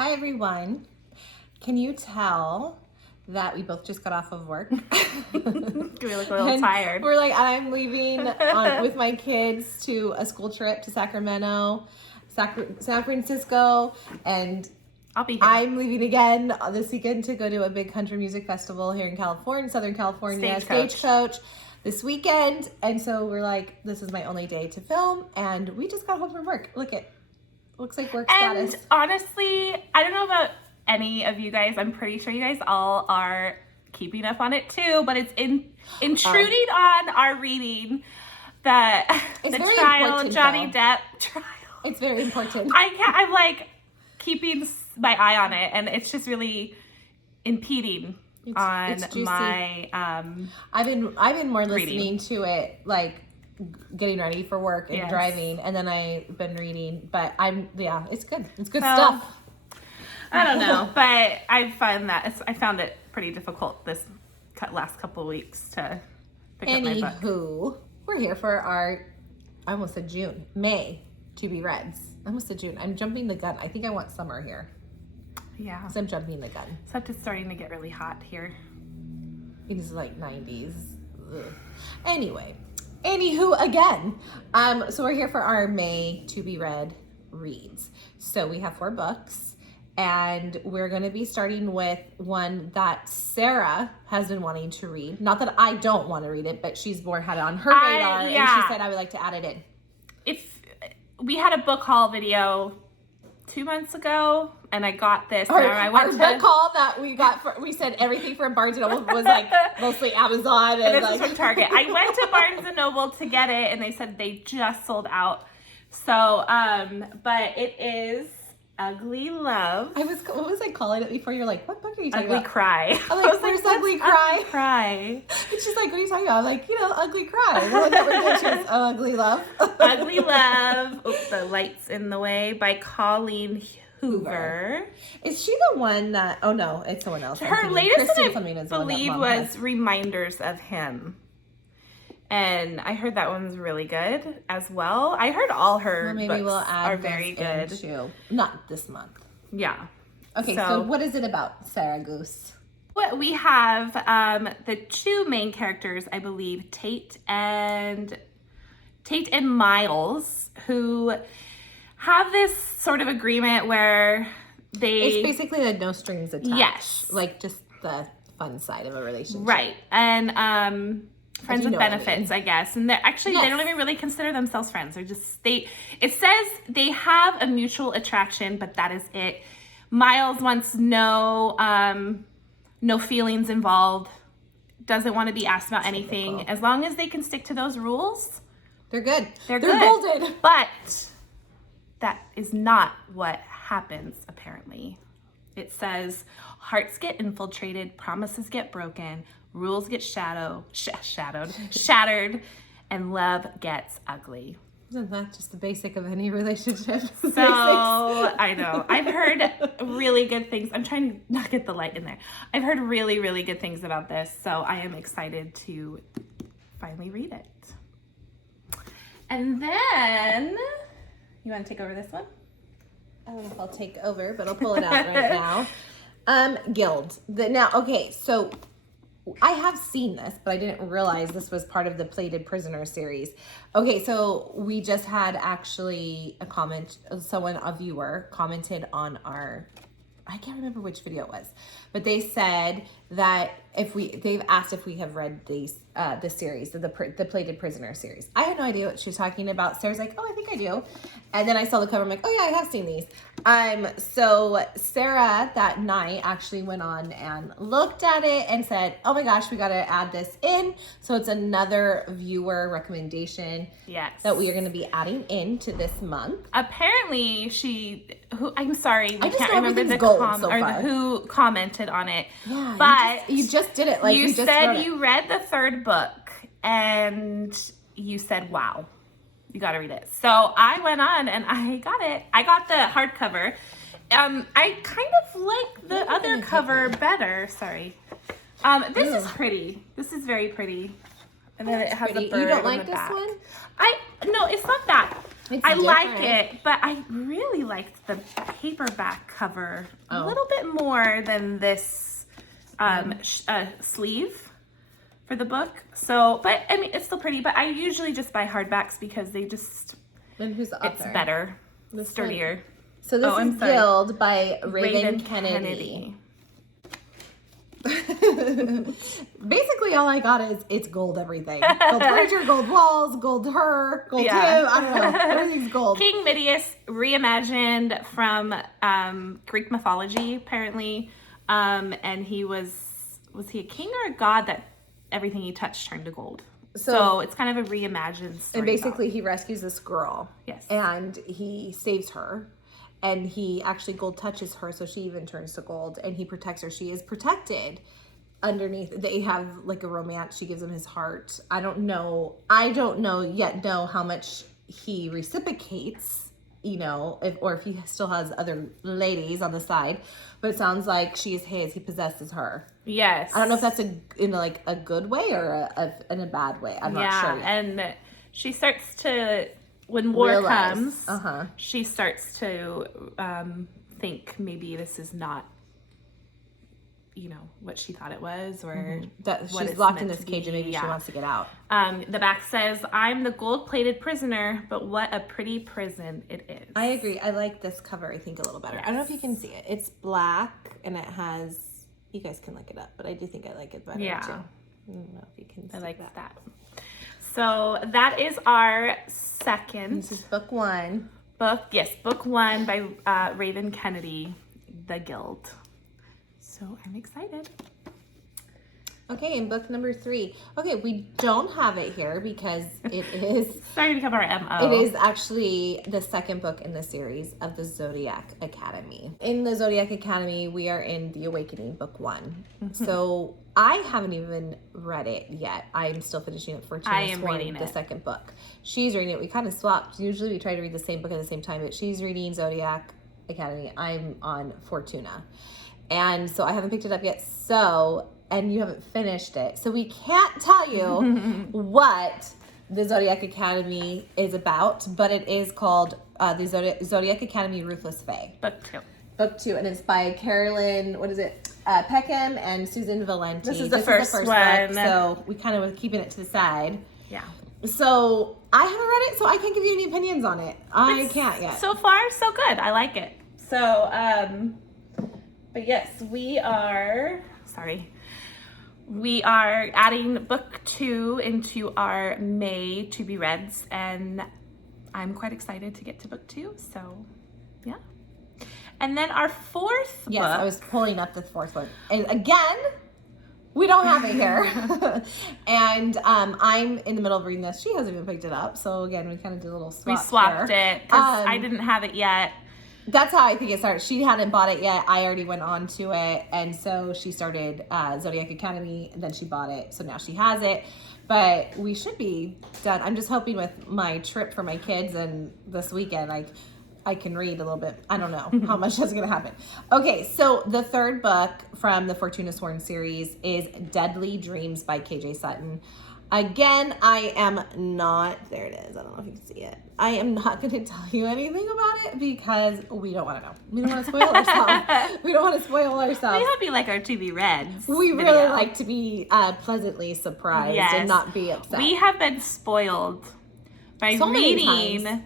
Hi everyone. Can you tell that we both just got off of work? We look a little tired. We're like, I'm leaving with my kids to a school trip to Sacramento, San Francisco, and I'll be here. I'm leaving again this weekend to go to a big country music festival here in California, Southern California, Stagecoach this weekend. And so we're like, this is my only day to film, and we just got home from work. Looks like work status. And honestly, I don't know about any of you guys. I'm pretty sure you guys all are keeping up on it too, but it's intruding on our reading that the trial, Johnny Depp trial. It's very important. I'm like keeping my eye on it, and it's just really impeding on my I've been more reading. Listening to it, like getting ready for work and driving, and then I've been reading, but it's good. It's good stuff. I don't know, but I found it pretty difficult this last couple of weeks to pick up my book. We're here for our, I almost said June, May to be reads. I almost said June. I'm jumping the gun. I think I want summer here. Yeah. So I'm jumping the gun. Except it's starting to get really hot here. It's like 90s. Ugh. Anywho, again, so we're here for our May to be read reads. So we have 4 books, and we're going to be starting with one that Sarah has been wanting to read. Not that I don't want to read it, but she's more had it on her radar, and she said I would like to add it in. If we had a book haul video 2 months ago, and I got this. Our book haul that we got, we said everything from Barnes & Noble was like mostly Amazon. And this is from Target. I went to Barnes & Noble to get it, and they said they just sold out. So, but it is Ugly Love. What was I calling it before? You're like, what book are you talking about? Ugly Cry. I'm like, where's Ugly Cry? Ugly Cry. And she's like, what are you talking about? I'm like, Ugly Cry. And the one that we're doing, she goes, oh, Ugly Love. Ugly Love. Oops, the light's in the way, by Coleen Hoover. Is she the one that, oh no, it's someone else. Her latest one, I believe, was Reminders of Him. And I heard that one's really good as well. I heard all her books are very good. Not this month. Yeah. Okay, so what is it about, Sarah Goose? What we have the 2 main characters, I believe, Tate and Miles, who have this sort of agreement where it's basically the no strings attached. Yes. Like just the fun side of a relationship. Right. And friends with benefits, I guess. And they're actually, they don't even really consider themselves friends. They're just, it says they have a mutual attraction, but that is it. Miles wants no feelings involved, doesn't want to be asked about anything. As long as they can stick to those rules, they're good. They're good. Golden. But that is not what happens, apparently. It says, hearts get infiltrated, promises get broken, rules get shattered, and love gets ugly. Isn't that just the basic of any relationship? So, I know. I've heard really good things. I'm trying to not get the light in there. I've heard really, really good things about this, so I am excited to finally read it. And then, you want to take over this one? I don't know if I'll take over, but I'll pull it out right now. Gild. So I have seen this, but I didn't realize this was part of the Plated Prisoner series. Okay, so we just had actually a comment. A viewer commented on our, I can't remember which video it was, but they said that they've asked if we have read this series, the Plated Prisoner series. I had no idea what she was talking about. Sarah's like, oh, I think I do. And then I saw the cover. I'm like, oh yeah, I have seen these. So Sarah that night actually went on and looked at it and said, oh my gosh, we got to add this in. So it's another viewer recommendation that we are going to be adding into this month. Apparently I'm sorry, we can't remember who commented on it. Yeah, but you just did it. Like you said you read the 3rd book and you said, wow, you got to read it. So I went on and I got it. I got the hardcover. I kind of like the other cover better. Sorry. This is pretty. This is very pretty. And then it has a bird. You don't like on the this back. one? No, it's not that. I like it, but I really liked the paperback cover a little bit more than this sleeve for the book. So, but I mean, it's still pretty, but I usually just buy hardbacks because they just, and who's the author? It's better, sturdier. So this is Gild by Raven Kennedy. Basically, all I got is it's gold everything. Gold furniture, gold walls, gold her, gold him. I don't know. Everything's gold. King Midius, reimagined from Greek mythology, apparently. And he was he a king or a god that everything he touched turned to gold? So it's kind of a reimagined story. And basically, he rescues this girl. Yes. And he saves her. And he actually gold touches her, so she even turns to gold, and he protects her. She is protected underneath. They have like a romance. She gives him his heart. I don't know yet how much he reciprocates, if he still has other ladies on the side. But it sounds like she is his. He possesses her. Yes. I don't know if that's in a good way or in a bad way. I'm not sure yet. And she starts to. When war comes, she starts to think maybe this is not, what she thought it was, or that she's locked in this cage and maybe she wants to get out. The back says, "I'm the gold-plated prisoner, but what a pretty prison it is." I agree. I like this cover, I think, a little better. Yes. I don't know if you can see it. It's black and it has, you guys can look it up, but I do think I like it better too. I don't know if you can see I like that. So that is our second. This is book one. Book one by Raven Kennedy, The Gild. So I'm excited. Okay, and book number 3. Okay, we don't have it here because it is starting to become our MO. It is actually the second book in the series of the Zodiac Academy. In the Zodiac Academy, we are in The Awakening, book 1. So I haven't even read it yet. I'm still finishing it for I am reading the second book. She's reading it. We kind of swapped. Usually we try to read the same book at the same time, but she's reading Zodiac Academy. I'm on Fortuna. And so I haven't picked it up yet. And you haven't finished it. So we can't tell you what the Zodiac Academy is about, but it is called the Zodiac Academy Ruthless Fae. Book 2, and it's by Carolyn, Peckham and Susan Valenti. This is the first one. Book, so we kind of were keeping it to the side. Yeah. So I haven't read it, so I can't give you any opinions on it. I can't yet. So far, so good. I like it. So, but yes, we are adding book 2 into our May to be reads, and I'm quite excited to get to book 2. So, yeah. And then our fourth book. Yes, I was pulling up the fourth one. And again, we don't have it here. And I'm in the middle of reading this. She hasn't even picked it up. So again, we kind of did a little swap. We swapped it because I didn't have it yet. That's how I think it started. She hadn't bought it yet. I already went on to it. And so she started Zodiac Academy, and then she bought it. So now she has it. But we should be done. I'm just hoping with my trip for my kids and this weekend, I can read a little bit. I don't know how much that's going to happen. Okay, so the third book from the Fortuna Sworn series is Deadly Dreams by KJ Sutton. Again, I am not, there it is. I don't know if you can see it. I am not going to tell you anything about it because we don't want to know. We don't want to spoil ourselves. We hope you like our to be reads. We really like to be pleasantly surprised and not be upset. We have been spoiled by reading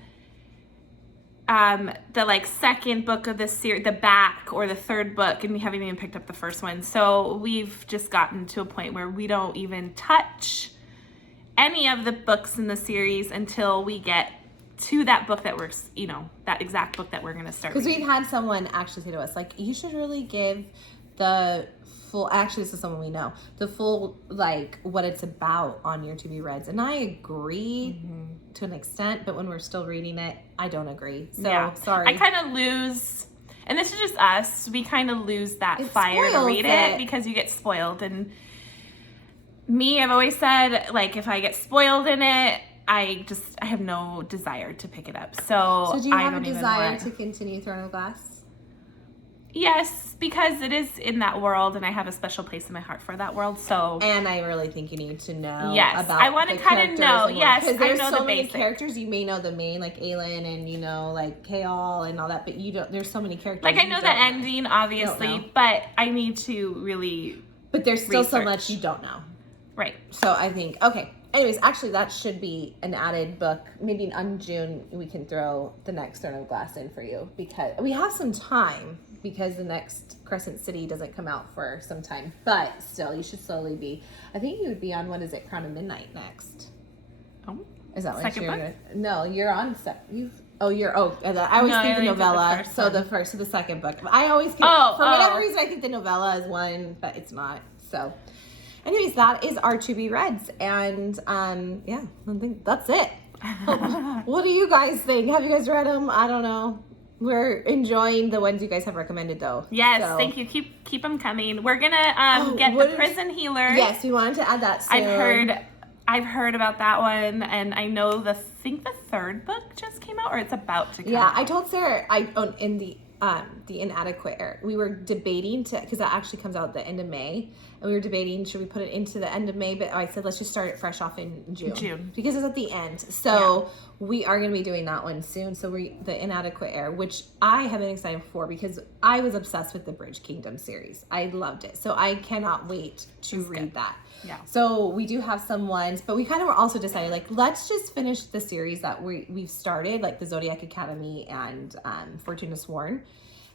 the second book of this series, the back or the third book, and we haven't even picked up the first one. So we've just gotten to a point where we don't even touch any of the books in the series until we get to that book that we're, that exact book that we're going to start reading. Because we've had someone actually say to us, you should really give the full, actually this is someone we know, the full, what it's about on your to be reads. And I agree to an extent, but when we're still reading it, I don't agree. So, sorry. I kind of lose, and this is just us, we kind of lose that fire to read it because you get spoiled. And me, I've always said, if I get spoiled in it, I have no desire to pick it up. So do you have a desire to continue Throne of Glass? Yes, because it is in that world, and I have a special place in my heart for that world. So, and I really think you need to know. Yes, about I want to kind of know. Yes, because there's I know so the many basics. characters. You may know the main, like Aelin, and you know, like Kaol and all that, but you don't. There's so many characters. Like I know the ending, obviously, but I need to really. But there's still so research. much you don't know. Right. So I think okay. Anyways, actually, that should be an added book. Maybe in June we can throw the next Throne of Glass in for you because we have some time because the next Crescent City doesn't come out for some time. But still, you should slowly be. I think you would be on what is it, Crown of Midnight next? Oh, is that what second you're book? No, you're on. I always think the novella. So the second book. I always for whatever reason I think the novella is one, but it's not. So. Anyways, that is our to be reads, and yeah, I think that's it. What do you guys think? Have you guys read them? I don't know. We're enjoying the ones you guys have recommended, though. Yes, thank you. Keep them coming. We're gonna get the Prison Healer. Yes, we wanted to add that soon. I've heard about that one, and I know I think the third book just came out, or it's about to come. Yeah, I told Sarah in the Inadequate Era, we were debating because that actually comes out at the end of May, and we were debating should we put it into the end of May, but I said let's just start it fresh off in June because it's at the end. So we are going to be doing that one soon. So the Inadequate Era, which I have been excited for because I was obsessed with the Bridge Kingdom series. I loved it, so I cannot wait to read that. Yeah. So we do have some ones, but we kind of were also decided like let's just finish the series that we've started, like the Zodiac Academy and Fortuna Sworn.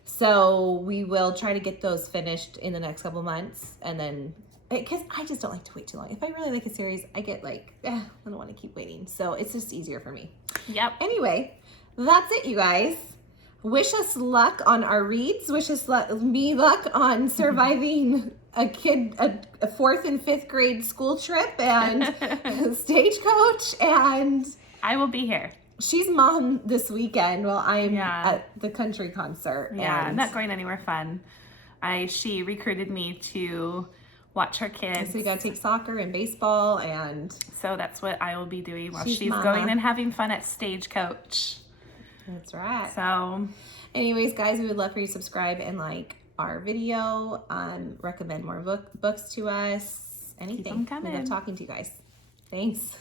So we will try to get those finished in the next couple months, and then because I just don't like to wait too long. If I really like a series, I get like I don't want to keep waiting, so it's just easier for me. Yep. Anyway, that's it, you guys. Wish us luck on our reads. Wish us luck on surviving a 4th and 5th grade school trip and stagecoach. And I will be here. She's mom this weekend while I'm at the country concert. Yeah, I'm not going anywhere fun. She recruited me to watch her kids. So you gotta take soccer and baseball, and so that's what I will be doing while she's mama. going and having fun at Stagecoach. That's right. So anyways, guys, we would love for you to subscribe and like our video. Recommend more books to us. Anything. Keep 'em coming. We love talking to you guys. Thanks.